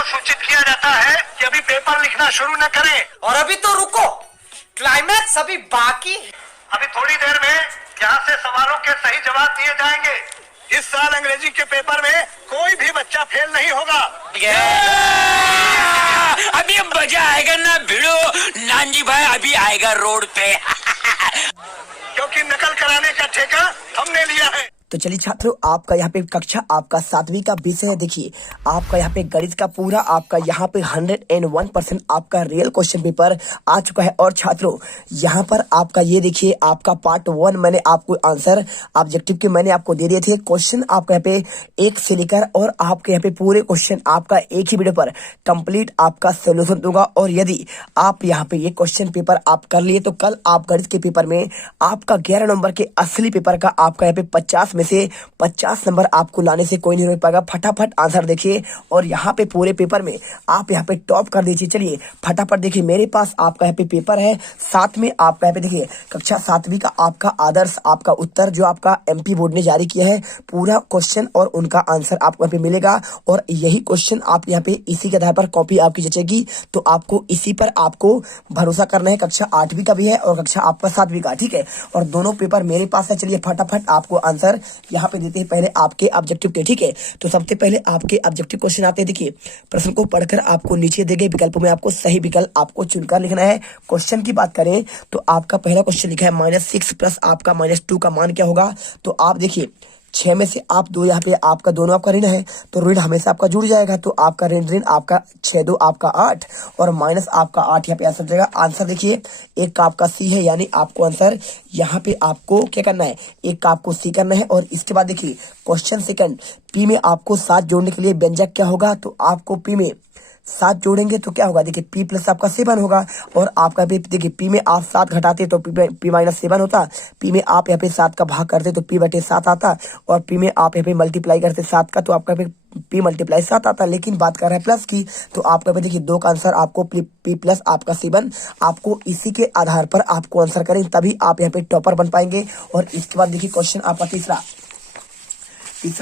को सूचित किया जाता है कि अभी पेपर लिखना शुरू न करें। और अभी तो रुको, क्लाइमैक्स अभी बाकी है। अभी थोड़ी देर में यहाँ से सवालों के सही जवाब दिए जाएंगे। इस साल अंग्रेजी के पेपर में कोई भी बच्चा फेल नहीं होगा। अभी मजा आएगा ना भिड़ो, नानजी भाई अभी आएगा रोड पे। क्योंकि नकल कराने का ठेका हमने लिया है। तो चलिए छात्रों, आपका यहाँ पे कक्षा आपका 7वीं का विषय है। देखिए आपका यहाँ पे गणित का पूरा आपका यहाँ पे 101% आपका रियल क्वेश्चन पेपर आ चुका है। और छात्रों यहाँ पर आपका ये देखिए आपका पार्ट 1 मैंने आपको आंसर ऑब्जेक्टिव के मैंने आपको दे दिए थे। क्वेश्चन आपका यहाँ पे 1 से लेकर और आपके यहाँ पे पूरे क्वेश्चन आपका एक ही वीडियो पर कंप्लीट आपका सोल्यूशन दूंगा। और यदि आप यहाँ पे ये क्वेश्चन पेपर आप कर लिए तो कल आप गणित के पेपर में आपका 11 नंबर के असली पेपर का आपका यहाँ पे 50 में से 50 नंबर आपको लाने से कोई नहीं रोक पाएगा। फटाफट आंसर देखिए और यहाँ पे पूरे पेपर में आप यहाँ पे टॉप कर दीजिए। चलिए फटाफट देखिए, मेरे पास आपका यहाँ पे पेपर है, साथ में आपका यहाँ पे देखिए कक्षा 7वीं का आपका आदर्श आपका उत्तर जो आपका MP बोर्ड ने जारी किया है, पूरा क्वेश्चन और उनका आंसर आपको यहाँ पे मिलेगा। और यही क्वेश्चन आप यहाँ पे इसी के आधार पर कॉपी आपकी जचेगी, तो आपको इसी पर आपको भरोसा करना है। कक्षा 8वीं का भी है और कक्षा आपका 7वीं का, ठीक है। और दोनों पेपर मेरे पास है। चलिए फटाफट आपको आंसर यहाँ पे देते हैं पहले आपके ऑब्जेक्टिव के, ठीक है। तो सबसे पहले आपके ऑब्जेक्टिव क्वेश्चन आते हैं। देखिए प्रश्न को पढ़कर आपको नीचे दिए गए विकल्पों में आपको सही विकल्प आपको चुनकर लिखना है। क्वेश्चन की बात करें तो आपका पहला क्वेश्चन लिखा है -6 प्लस आपका -2 का मान क्या होगा। तो आप देखिए 6 में से आप 2 यहाँ पे आपका दोनों आपका ऋण है, तो ऋण हमेशा आपका जुड़ जाएगा। तो आपका ऋण आपका 6 2 आपका 8 और माइनस आपका 8 यहाँ पे आंसर जाएगा। आंसर देखिए एक का आपका सी है, यानी आपको आंसर यहाँ पे आपको क्या करना है, एक का आपको सी करना है। और इसके बाद देखिए क्वेश्चन सेकंड, पी में आपको 7 जोड़ने के लिए व्यंजक क्या होगा। तो आपको पी में 7 जोड़ेंगे तो क्या होगा, देखिए P प्लस आपका 7 होगा। और आपका देखिए P में आप 7 घटाते तो P माइनस 7 होता। P में आप यहाँ पे 7 का भाग करते तो P बटे 7 आता। और P में आप यहाँ पे मल्टीप्लाई करते 7 का तो आपका P मल्टीप्लाई 7 आता। लेकिन बात कर रहे हैं प्लस की, तो आपका पे देखिए 2 का आंसर आपको P प्लस आपका 7। आपको इसी के आधार पर आपको आंसर करें, तभी आप यहाँ पे टॉपर बन पाएंगे। और इसके बाद देखिए क्वेश्चन आपका तीसरा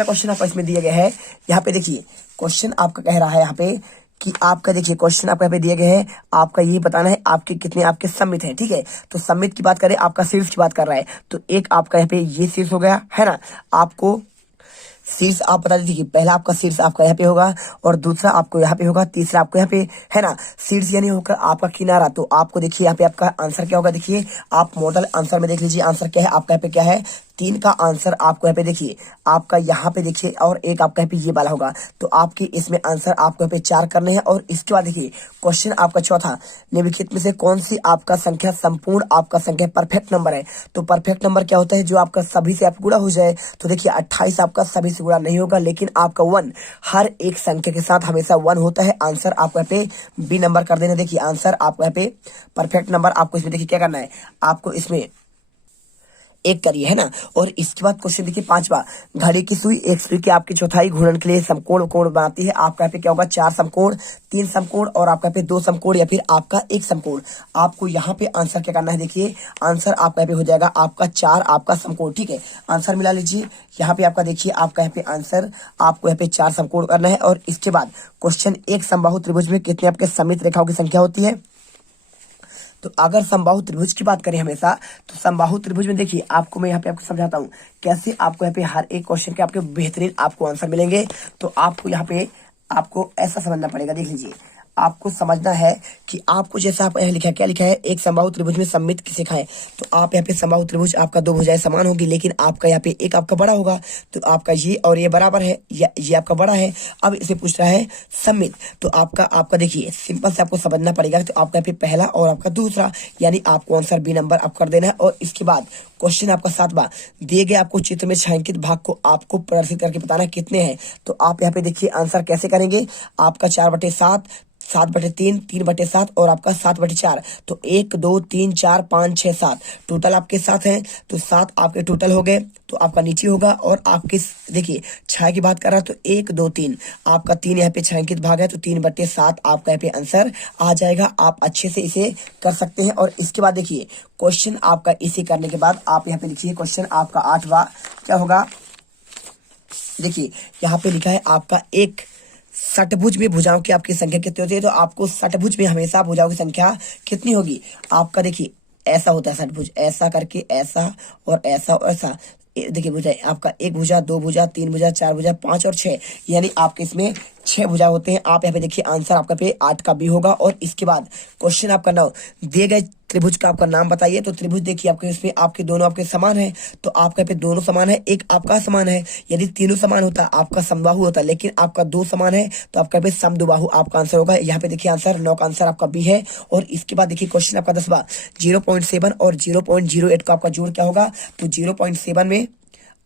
क्वेश्चन आपका इसमें दिया गया है। यहाँ पे देखिए क्वेश्चन आपका कह रहा है यहाँ पे कि आपका देखिए क्वेश्चन आपका यहाँ पे दिए गए हैं, आपका ये बताना है आपके कितने आपके सम्मित हैं, ठीक है। तो सम्मित की बात करें, आपका शीर्ष की बात कर रहा है, तो एक आपका यहाँ पे ये शीर्ष हो गया है ना। आपको शीर्ष आप बता दीजिए कि पहला आपका शीर्ष आपका यहाँ पे होगा और दूसरा आपको यहाँ पे होगा, तीसरा आपको यहाँ पे है ना। शीर्ष यानी होकर आपका किनारा, तो आपको देखिए यहाँ पे आपका आंसर क्या होगा। देखिए आप मॉडल आंसर में देख लीजिए आंसर क्या है आपका यहाँ पे क्या है। 3 का आंसर आपको यहाँ पे देखिए आपका यहाँ पे देखिए, और एक आपका यहाँ पे ये वाला होगा। तो आपके इसमें आंसर आपको यहाँ पे 4 करने हैं। और इसके बाद देखिए क्वेश्चन आपका चौथा, निम्नलिखित में से कौन सी आपका संख्या संपूर्ण आपका संख्या परफेक्ट नंबर है। तो परफेक्ट नंबर क्या होता है, जो आपका सभी से आपको गुणा हो जाए। तो देखिए 28 आपका सभी से गुणा नहीं होगा, लेकिन आपका 1 हर एक संख्या के साथ हमेशा 1 होता है। आंसर आपको यहाँ पे B नंबर कर देना। देखिए आंसर आपको यहाँ पे परफेक्ट नंबर आपको इसमें देखिए क्या करना है, आपको इसमें 1 करिए है ना। और इसके बाद क्वेश्चन देखिए 5वां, घड़ी की सुई एक सुई के आपकी चौथाई घूर्णन के लिए समकोण कोण बनाती है। आपका यहाँ पे क्या होगा, 4 समकोण, 3 समकोण और आपका पे 2 समकोण या फिर आपका 1 समकोण। आपको यहाँ पे आंसर क्या करना है, देखिए आंसर आपका यहाँ पे हो जाएगा आपका 4 आपका समकोण, ठीक है। आंसर मिला लीजिए यहाँ पे आपका देखिए आपका यहाँ पे आंसर आपको यहाँ पे 4 समकोण करना है। और इसके बाद क्वेश्चन, एक समबाहु त्रिभुज में कितने आपके सममित रेखाओं की संख्या होती है। तो अगर समबाहु त्रिभुज की बात करें हमेशा, तो समबाहु त्रिभुज में देखिए आपको मैं यहाँ पे आपको समझाता हूँ कैसे आपको यहाँ पे हर एक क्वेश्चन के आपके बेहतरीन आपको आंसर मिलेंगे। तो आपको यहाँ पे आपको ऐसा समझना पड़ेगा, देख लीजिए आपको समझना है कि आपको जैसा आप यहाँ लिखा है, क्या लिखा है, एक समबाहु त्रिभुज में सममित किसे खाए। तो आप यहाँ पे समबाहु त्रिभुज आपका 2 भुजाएं समान होगी, लेकिन आपका यहाँ पे एक आपका बड़ा होगा। तो आपका ये और ये बराबर है, या ये आपका बड़ा है। अब इसे पूछ रहा है सममित, तो आपका देखिए सिंपल से आपको समझना पड़ेगा। तो आपका यहाँ पे पहला और आपका दूसरा, यानी आपको आंसर B नंबर आप कर देना है। और इसके बाद क्वेश्चन आपका 7वां, दिए गए आपको चित्र में छायांकित भाग को आपको प्रदर्शित करके बताना कितने हैं। तो आप यहाँ पे देखिए आंसर कैसे करेंगे, आपका 4/7, 7/3, 3/7 और आपका 7/4। तो 1 2 3 4 5 6 7 टोटल आपके 7 हैं। तो 7 आपके टोटल हो गए, तो आपका नीचे होगा। और आपके देखिए छाया की बात कर रहा है, तो 1 2 3 आपका 3 यहाँ पे छायांकित भाग है, तो 3/7 आपका यहाँ पे आंसर आ जाएगा। आप अच्छे से इसे कर सकते हैं। और इसके बाद देखिए क्वेश्चन आपका इसे करने के बाद आप यहाँ पे लिखिए क्वेश्चन आपका 8वां क्या होगा। देखिए यहाँ पे लिखा है आपका एक षटभुज में भुजाओं की आपकी संख्या कितनी होती है, तो आपको षटभुज में हमेशा भुजाओं की संख्या कितनी होगी। आपका देखिए ऐसा होता है षटभुज, ऐसा करके ऐसा और ऐसा और ऐसा। देखिए भुजा आपका एक भुजा, दो भुजा, तीन भुजा, चार भुजा, पांच और छह, यानी आपके इसमें 6 भुजा होते हैं। आप यहाँ पे देखिए आंसर आपका पे 8 का बी होगा। और इसके बाद क्वेश्चन आपका 9, दिए गए त्रिभुज का आपका नाम बताइए। तो त्रिभुज देखिए आपके इसमें आपके दोनों आपके समान है, तो आपका पे दोनों समान है, एक आपका समान है। यदि तीनों समान होता आपका समबाहु होता, लेकिन आपका 2 समान है तो आपका पे समद्विबाहु आपका आंसर होगा। यहाँ पे देखिए आंसर 9 का आंसर आपका बी है। और इसके बाद देखिए क्वेश्चन आपका 10वां, 0.7 और 0.08 का आपका जोड़ क्या होगा। तो 0.7 में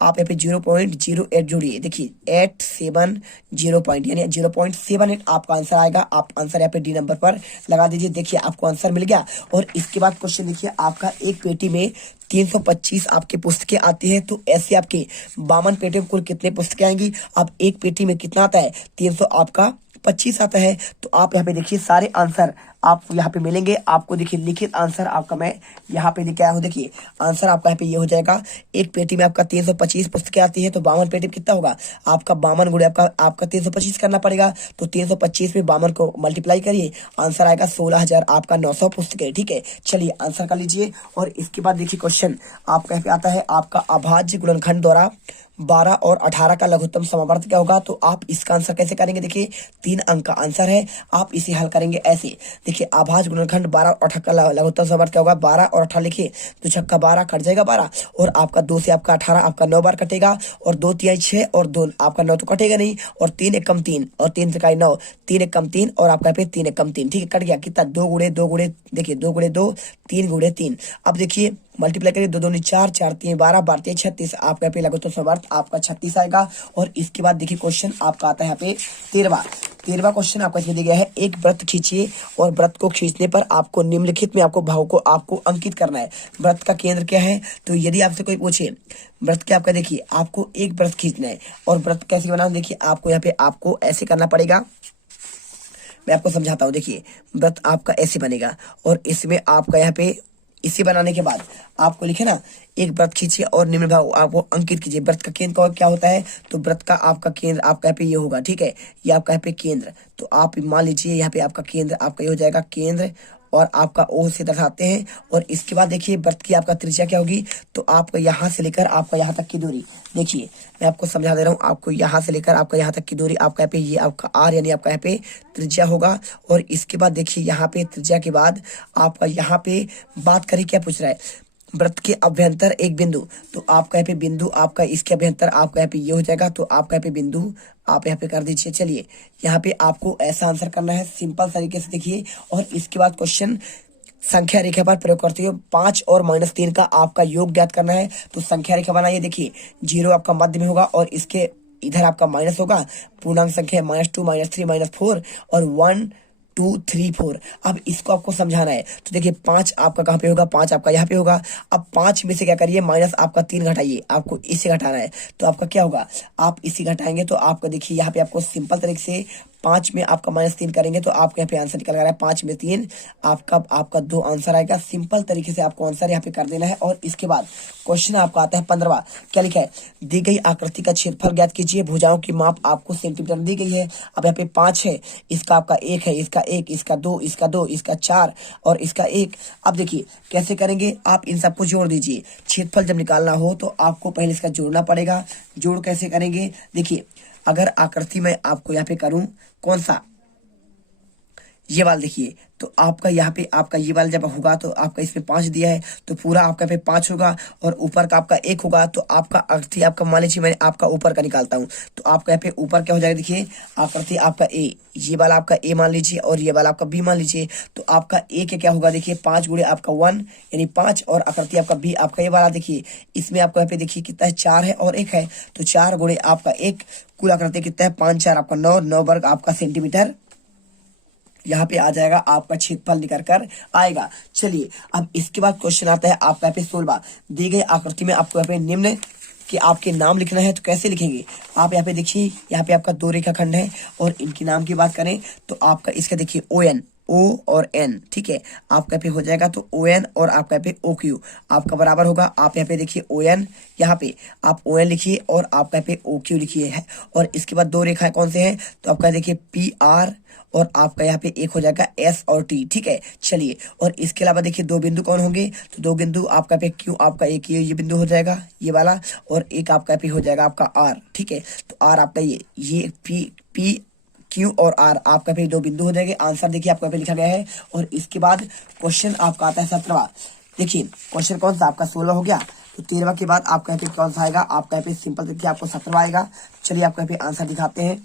आप यहाँ पे 0.08 जोड़िए। देखिए 8 7 0 पॉइंट यानी 0.78 आपका आंसर आएगा। आप आंसर यहाँ पे डी नंबर पर लगा दीजिए। देखिए आपको आंसर मिल गया। और इसके बाद क्वेश्चन देखिए आपका एक पेटी में 325 आपकी पुस्तकें आती है, तो ऐसे आपके 52 पेटी में कुल कितने पुस्तकें आएंगी। अब एक पेटी में कितना आता है, 300 आपका 25 आता है। तो आप यहाँ पे देखिए सारे आंसर आपको यहाँ पे मिलेंगे। आपको देखिए लिखित आंसर आपका मैं यहाँ पे लेके आया हूँ। देखिए आंसर आपका यहाँ पे ये हो जाएगा, एक पेटी में आपका 325 पुस्तकें आती है, तो 52 पेटी में कितना होगा, आपका 52 गुणे आपका 325 करना पड़ेगा। तो 325 में 52 को मल्टीप्लाई करिए, आंसर आएगा 16,000 आपका 900 पुस्तकें। ठीक है, चलिए आंसर कर लीजिए। और इसके बाद देखिए क्वेश्चन आपका यहाँ पे आता है, आपका अभाज्य गुणनखंड द्वारा 12 और 18 का लघुत्तम समावर्त क्या होगा। तो आप इसका आंसर कैसे करेंगे, देखिए 3 अंक का आंसर है। आप इसे हल करेंगे ऐसे, देखिए अभाज्य गुणनखंड 12 और 18 का लघुत्तम समावर्त क्या होगा। 12 और 18 लिखिए, तो छक्का 12 कट जाएगा 12, और आपका 2 से आपका 18 आपका 9 बार कटेगा, और 2 तिहाई 6 और 2 आपका 9 तो कटेगा नहीं, और 3 एक कम 3 और 3 तिहाई 9, 3 एक कम 3 और आपका पे 3 एक कम 3। ठीक है, कट गया कितना, 2 गुणे 2 गुणे, देखिए 2 गुणे 2 3 गुणे 3। अब देखिए मल्टीप्लाई करिए, 2 दूनी 4 4 3 12 12 36, आपका पे लघुत्तम समावर्त आपका 36 आएगा। और इसके बाद देखिए क्वेश्चन आपका आता है यहाँ पे 13वां क्वेश्चन आपका इसमें दिया गया है, एक वृत्त खींचिए और वृत्त को खींचने पर आपको निम्नलिखित में आपको भाव को आपको अंकित करना है। वृत्त का केंद्र क्या है, तो यदि आपसे कोई पूछे वृत्त क्या, आपका देखिए आपको एक वृत्त खींचना है। और वृत्त कैसे बनाना, देखिए आपको यहाँ पे आपको ऐसे करना पड़ेगा। मैं आपको समझाता हूँ। देखिए वृत्त आपका ऐसे बनेगा, और इसमें आपका यहाँ पे इसे बनाने के बाद आपको लिखे ना, एक वृत्त खींचिए और निम्न भाव आपको अंकित कीजिए। वृत्त का केंद्र क्या होता है, तो वृत्त का आपका केंद्र आपका यहाँ पे ये होगा। ठीक है, ये आपका यहाँ पे केंद्र, तो आप मान लीजिए यहाँ पे आपका केंद्र आपका ये हो जाएगा केंद्र, और आपका ओ से दर्शाते हैं। और इसके बाद देखिए वृत्त की आपका त्रिज्या क्या होगी, तो आपको यहाँ से लेकर आपका यहाँ तक की दूरी, देखिए मैं आपको समझा दे रहा हूँ। आपको यहाँ से लेकर आपका यहाँ तक की दूरी आपका यहाँ पे ये आपका आर यानी आपका यहाँ पे त्रिज्या होगा। और इसके बाद देखिए यहाँ पे त्रिज्या के बाद आपका यहाँ पे बात करिए क्या पूछ रहा है, वृत्त के अभ्यंतर एक बिंदु, तो आपका यहाँ पे बिंदु आपका इसके अभ्यंतर आपका यहाँ पे ये हो जाएगा। तो आपका यहाँ पे बिंदु आप यहाँ पे कर दीजिए। चलिए यहाँ पे आपको ऐसा आंसर करना है सिंपल तरीके से, देखिए। और इसके बाद क्वेश्चन संख्या रेखा पर प्रयोग करते हुए 5 और -3 का आपका योग ज्ञात करना है। तो संख्या रेखा बनाइए, देखिए 0 आपका मध्य में होगा, और इसके इधर आपका माइनस होगा, पूर्णांक संख्या -2 -3 -4 और 1 2 3 4। अब इसको आपको समझाना है। तो देखिए 5 आपका कहाँ पे होगा, 5 आपका यहाँ पे होगा। अब 5 में से क्या करिए, माइनस आपका 3 घटाइए, आपको इसे घटाना है। तो आपका क्या होगा, आप इसे घटाएंगे तो आपका देखिए यहाँ पे आपको सिंपल तरीके से 5 में आपका -3 करेंगे तो आपके यहाँ पे आंसर निकल रहा है 5 में 3, आपका 2 आंसर आएगा। सिंपल तरीके से आपको आंसर यहाँ पे कर देना है। और इसके बाद क्वेश्चन आपका आता है 15वां, क्या लिखा है, दी गई आकृति का क्षेत्रफल ज्ञात कीजिए। भुजाओं की माप आपको सेंटीमीटर दी गई है। अब यहाँ पे 5 है, इसका आपका 1 है, इसका 1, इसका 2, इसका 2, इसका 4 और इसका 1। अब देखिए कैसे करेंगे, आप इन सबको जोड़ दीजिए। क्षेत्रफल जब निकालना हो तो आपको पहले इसका जोड़ना पड़ेगा। जोड़ कैसे करेंगे, देखिए अगर आकृति में आपको यहाँ पे करूं कौन सा, ये वाला देखिए, तो आपका यहाँ पे आपका ये वाला जब होगा तो आपका इसमें 5 दिया है तो पूरा आपका पे 5 होगा, और ऊपर का आपका 1 होगा। तो आपका आकृति आपका मान लीजिए मैं आपका ऊपर का निकालता हूँ, तो आपका यहाँ पे ऊपर क्या हो जाएगा, देखिए आकृति आपका ए, ये वाला आपका ए मान लीजिए और ये वाला आपका बी मान लीजिए। तो आपका ए के क्या होगा, देखिए 5 गुणे आपका 1 यानी 5, और आकृति आपका बी आपका ये वाला देखिए इसमें आपका यहाँ पे देखिए कितना है, 4 है और 1 है। तो 4 गुणे आपका 1, कुल आकृति कितना है 5 4 आपका 9 वर्ग आपका सेंटीमीटर यहाँ पे आ जाएगा। आपका क्षेत्रफल निकल कर आएगा। चलिए अब इसके बाद क्वेश्चन आता है आपका यहाँ पे 16वां, दी गई आकृति में आपको यहाँ पे निम्न कि आपके नाम लिखना है। तो कैसे लिखेंगे, आप यहाँ पे देखिए यहाँ पे आपका 2 रेखाखंड है और इनके नाम की बात करें तो आपका इसका देखिए O और N, ठीक है। आपका यहाँ पे हो जाएगा तो ON और आपका यहाँ पे OQ आपका बराबर होगा। आप यहाँ पे देखिए ON, यहाँ पे आप ON लिखिए और आपका यहाँ पे OQ लिखिए है। और इसके बाद दो रेखाएं कौन से हैं, तो आपका देखिए PR और आपका यहाँ पे एक हो जाएगा S और T, ठीक है। चलिए, और इसके अलावा देखिए दो बिंदु कौन होंगे, तो दो बिंदु आपका पे Q, आपका एक ये बिंदु हो जाएगा ये वाला, और एक आपका पे हो जाएगा आपका R, ठीक है। तो R आपका ये P Q और R आपका पे दो बिंदु हो जाएंगे। आंसर देखिए आपका पे लिखा गया है। और इसके बाद क्वेश्चन आपका आता है 17वां। देखिए क्वेश्चन कौन सा आपका 16 हो गया, तो 13वां के बाद आपका यहाँ पे कौन सा आएगा, आपका यहाँ पे सिंपल देखिए आपको 17वां आएगा। चलिए आपका यहाँ पे आंसर दिखाते हैं।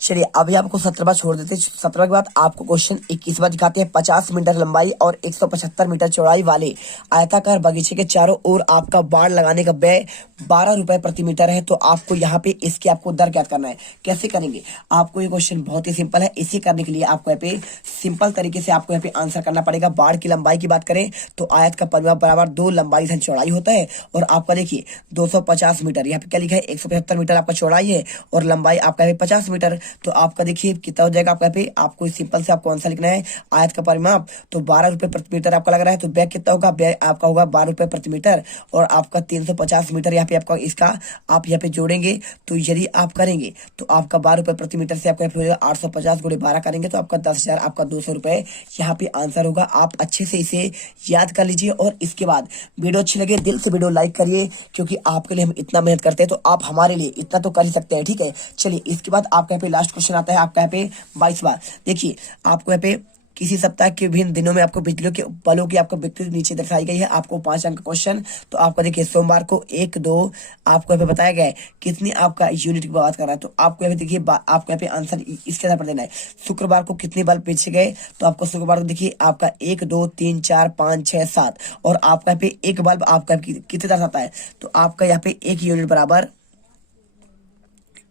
चलिए अभी आपको 17वां छोड़ देते हैं। 17वां के बाद आपको क्वेश्चन 21वां दिखाते हैं। 50 मीटर लंबाई और 175 मीटर चौड़ाई वाले आयताकार बगीचे के चारों ओर आपका बाड़ लगाने का व्यय 12 रुपए प्रति मीटर है। तो आपको यहाँ पे इसके आपको दर ज्ञात करना है। कैसे करेंगे, आपको ये क्वेश्चन बहुत ही सिंपल है। इसे करने के लिए आपको यहाँ पे सिंपल तरीके से आपको यहाँ पे आंसर करना पड़ेगा। बाढ़ की लंबाई की बात करें तो आयत का परिमाप बराबर 2 लंबाई धन चौड़ाई होता है। और आपका देखिए 250 मीटर, यहाँ पे क्या लिखा है 175 मीटर आपका चौड़ाई है और लंबाई आपका है 50 मीटर। तो आपका देखिए कितना हो जाएगा आपका पे, आपको सिंपल से आपको आंसर लिखना है। आयत का परिमाप तो 12 रुपए प्रति मीटर आपका लग रहा है, तो व्यय कितना होगा, व्यय आपका होगा 12 रुपए प्रति मीटर। और आपका 350 मीटर यहाँ पे आपका इसका आप यहाँ पे जोड़ेंगे तो यदि आप करेंगे तो आपका 12 रुपए प्रति मीटर से आपका हो जाएगा 850 गुणे 12 करेंगे तो आपका 10,000 आपका 200 रुपए यहाँ पे आंसर होगा। आप अच्छे से इसे याद कर लीजिए। और इसके बाद वीडियो अच्छी लगे दिल से वीडियो लाइक करिए, क्योंकि आपके लिए हम इतना मेहनत करते हैं तो आप हमारे लिए इतना तो कर ही सकते हैं, ठीक है। चलिए इसके बाद आपका यहाँ पे लास्ट क्वेश्चन आता है आपका यहाँ पे 22वां। देखिए आपको यहाँ पे किसी सप्ताह के विभिन्न दिनों में आपको बिजली के बलों की आपको विकृति नीचे दर्शाई गई है। आपको 5 अंक क्वेश्चन। तो आपको देखिए सोमवार को 1, 2 आपको यहाँ पे बताया गया है कितनी आपका यूनिट की बात कर रहा है। तो आपको यहाँ पे देखिए आपको यहाँ पे आंसर इसके आधार पर देना है। शुक्रवार को कितने बल्ब बेचे गए, तो आपको शुक्रवार को देखिए आपका 1, 2, 3, 4, 5, 6, 7 और आपका यहाँ पे एक बल्ब आपका कितने दर्शाता है, तो आपका यहाँ पे 1 यूनिट बराबर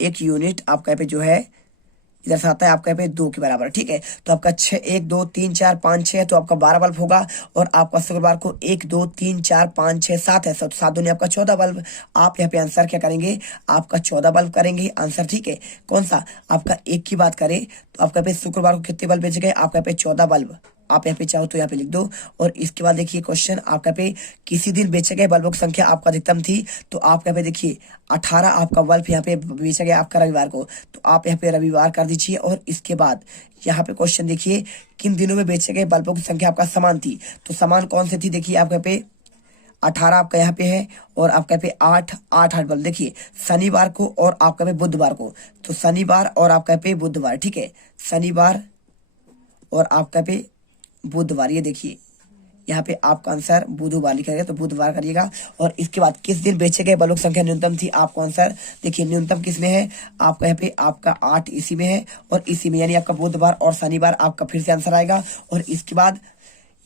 1 यूनिट आपका यहाँ पे जो है इधर से आता है आपका पे 2 के बराबर, ठीक है। तो आपका 6, 1, 2, 3, 4, 5, 6 तो आपका 12 बल्ब होगा। और आपका शुक्रवार को 1, 2, 3, 4, 5, 6, 7 है, 7 दूनी आपका 14 बल्ब। आप यहाँ पे आंसर क्या करेंगे, आपका 14 बल्ब करेंगे आंसर, ठीक है। कौन सा आपका 1 की बात करें तो आपका पे शुक्रवार को कितने बल्ब बेचे गए, आपका पे 14 बल्ब। आप यहाँ पे चाहो तो यहाँ पे लिख दो। और इसके बाद देखिए क्वेश्चन आपका पे किसी दिन बेचे गए बल्बों की संख्या आपका अधिकतम थी, तो आप यहाँ पे देखिए 18 आपका बल्ब यहाँ पे बेचा गया आपका रविवार को, तो आप यहाँ पे रविवार कर दीजिए। और इसके बाद यहाँ पे क्वेश्चन देखिए किन दिनों में बेचे गए बल्बों की संख्या आपका समान थी, तो समान कौन सी थी, देखिए आपका पे 18 आपका यहाँ पे है और आपका पे 8 बल्ब। देखिए शनिवार को और आपका पे बुधवार को, तो शनिवार और आपका पे बुधवार, ठीक है। शनिवार और आपका पे बुधवार, ये देखिए यहाँ पे आपका आंसर बुधवार लिखा गया, तो बुधवार करिएगा। और इसके बाद किस दिन बेचे गए बल्बों की संख्या न्यूनतम थी, आपको आंसर देखिए न्यूनतम किस में है, आपका यहाँ पे आपका 8 इसी में है और इसी में, यानी आपका बुधवार और शनिवार आपका फिर से आंसर आएगा। और इसके बाद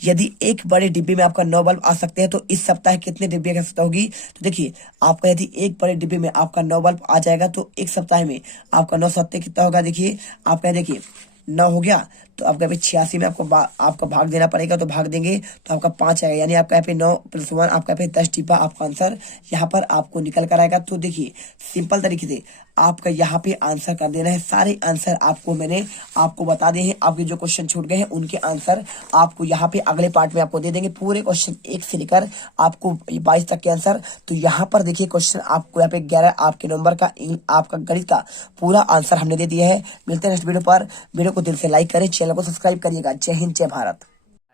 यदि एक बड़े डिब्बे में आपका 9 बल्ब आ सकते हैं तो इस सप्ताह कितने डिब्बे की आवश्यकता होगी, तो देखिए आपका यदि एक बड़े डिब्बे में आपका 9 बल्ब आ जाएगा तो एक सप्ताह में आपका 9 सत्ते कितना होगा, देखिए आपका देखिए 9 हो गया, तो आपका यहाँ पे 86 में आपका भाग देना पड़ेगा, तो भाग देंगे तो आपका 5 आएगा, यानी आपका यहाँ पे 9 + 1 आपका यहाँ पे 10 डिब्बा आपका आंसर यहाँ पर आपको निकल कर आएगा। तो देखिए सिंपल तरीके से आपका यहाँ पे आंसर कर देना है। सारे आंसर आपको मैंने आपको बता दिए हैं। आपके जो क्वेश्चन छूट गए हैं उनके आंसर आपको यहाँ पे अगले पार्ट में आपको दे देंगे। पूरे क्वेश्चन 1 से लेकर आपको 22 तक के आंसर। तो यहाँ पर देखिए क्वेश्चन आपको यहाँ पे 11 आपके नंबर का आपका गणित का पूरा आंसर हमने दे दिया है। मिलते हैं नेक्स्ट वीडियो पर। वीडियो को दिल से लाइक करें, चैनल को सब्सक्राइब करिएगा। जय हिंद, जय भारत।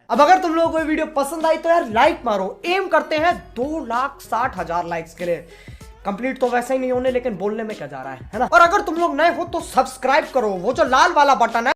अब अगर तुम लोगों को ये वीडियो पसंद आई तो यार लाइक मारो। एम करते हैं 2,60,000 लाइक्स के लिए। कंप्लीट तो वैसे ही नहीं होने, लेकिन बोलने में क्या जा रहा है ना। और अगर तुम लोग नए हो तो सब्सक्राइब करो, वो जो लाल वाला बटन है